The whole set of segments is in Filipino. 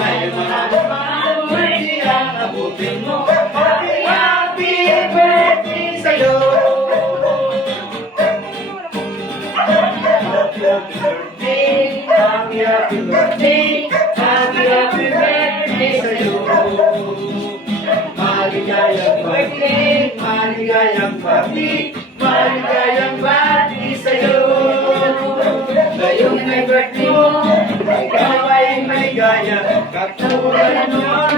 sana'y mabuti ang abutin mo. Happy, happy birthday sa'yo. Happy, happy birthday, happy, happy birthday, happy, happy birthday sa'yo. Maligayang birthday, maligayang birthday, maligayang birthday sa'yo. Ngayong may birthday mo, ikaw ay maligaya. Katulad nun,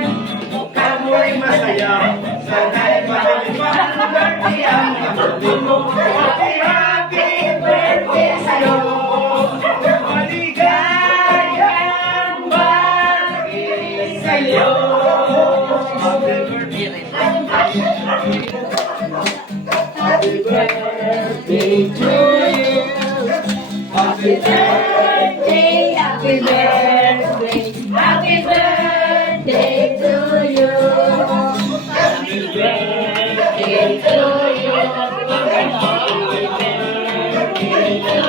mukha mo'y masaya. Sana'y maligayang birthday ang abutin mo. Happy, happy birthday sa'yo. Maligayang birthday sa'yo. Happy birthday. Happy birthday to you. Happy birthday, happy birthday, happy birthday to you. Happy birthday to you. Happy birthday to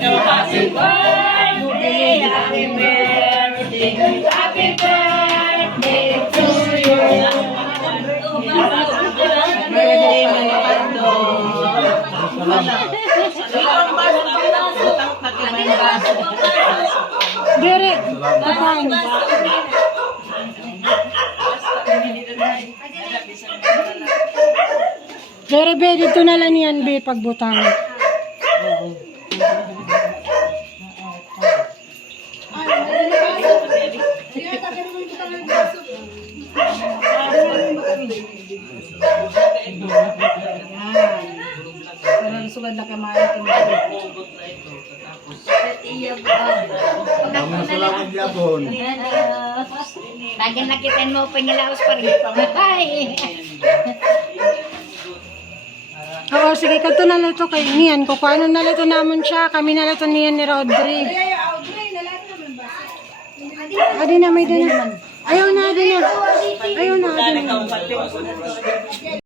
you. Happy birthday, happy birthday, happy birthday to you. Birthday Manipando. Dere, kapain. Dere, be, dito na lang yan, be, pagbutang. Sugad na kamarin ko. Salamat yapon. Bagay nakitin mo pangilaos pa rin. Ay! Oo, sige, kanto na lang ito kay Nian. Kung ano na lang ito naman siya, kami na lang ito niyan ni Rodri. Adi na, may din na. Ayaw na, adi na. Ayaw na, adi na.